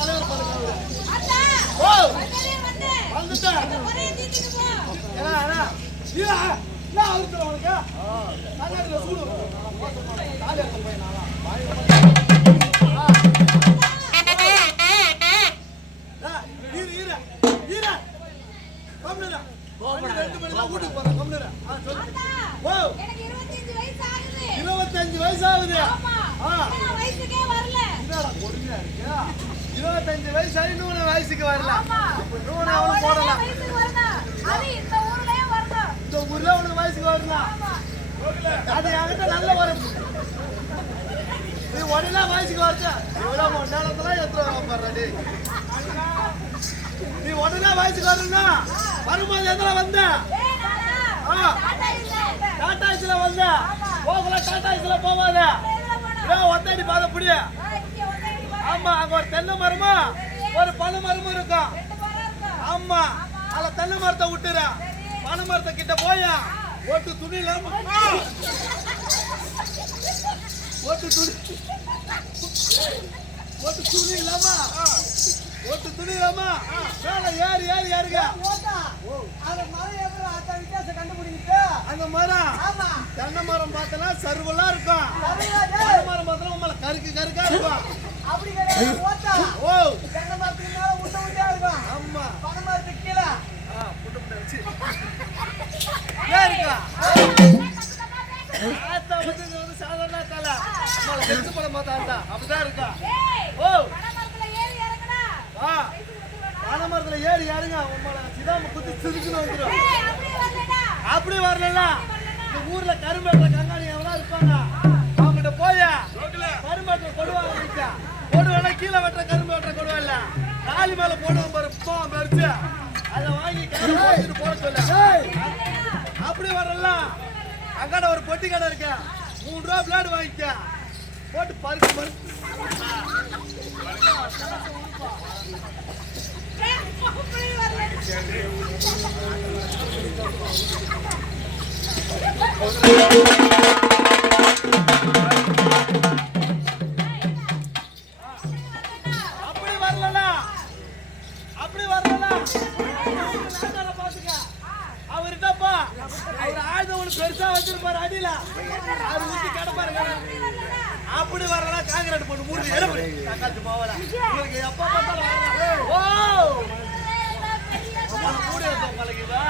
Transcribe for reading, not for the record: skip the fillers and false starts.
தலைவர் பாருங்க. ஓ வந்துட்டேன். அவருக்கு உனக்கு தலைவர்ல சூடு காலி எடுத்து போய் நானா வீட்டுக்கு போறேன். கம்முனு. ஓ எனக்கு 25 வயசு ஆகுது. வயசுக்கே வரல. என்னடா கொடுமையா இருக்கு. 25 வயசு ஆகி இன்னும் வயசுக்கு வரல. இன்னும் அவனுக்கு போடலாம். வயசுக்கு வரணும். அது இந்த ஊர்லயே வரணும். இந்த ஊர்ல உனக்கு வயசுக்கு வரலாம். அது என்கிட்ட நல்ல வரும். நீ உடனே வயசுக்கு வரச்சா இவ்வளவு நேரத்துல எத்தனை பாடுறாடி. நீ உடனே வயசுக்கு வரணும்னா வரும்போது எதுல வந்த டாடாஸ்ல வந்த போகல. டாடாஸ்ல போவாத. ஒத்தடி பாத புடி. ஆமா அங்க ஒரு தென்னை மரமும் ஒரு பனை மரமும் இருக்கும். ஆமா அதுல தென்னை மரத்தை விட்டுற. பனை மரத்தை கிட்ட போயா ஓட்டு துணி இல்லாம ஓட்டு துணி இல்லாம மேல ஏறி ஏறுங்க. அந்த மரம் தென்னை மரம் பார்த்தனா சர்வலா இருக்கும். பனை மரம் பார்த்தா உங்களை கருக்கா இருக்கும். ஓ ஆமா சாதாரண தலை படம் பார்த்தா அப்படிதான் இருக்கா. ஓ பனைமரத்துல ஏறி இறங்க. உங்களை சிதாம குத்தி சிரிச்சுன்னு வந்துடும். அப்படி வரல. இந்த ஊர்ல கரும்பேற்ற கங்காணி எவனா இருப்பாங்க. அவங்ககிட்ட போய கரும்பேற்ற கொடுவாங்க. கொடுவேல கீழே வெட்டுற கரும்பு வெட்டுற கொடுவேல காலி மேல போடுவோம் பாரு மெரிச்சு அதை வாங்கி போட சொல்ல. அப்படி வரல. அங்காட ஒரு பொட்டி கடை இருக்க. 3 ரூபா பிளேடு வாங்கிக்க. போட்டு பறிச்சு அப்படி வரல. பாத்துக்க அவர்கிட்டப்பா அவர் ஆயுதம் ஒண்ணு பெருசா வச்சிருப்பாரு அடியில அவர் ஊத்தி கிடப்பாரு. அப்படி வரல. காங்கிரீட் போட்டு மூடி எடுப்பு போவல. உங்களுக்கு எப்ப பார்த்தாலும் ஓ மூடி எடுத்தோம் பழகிதா.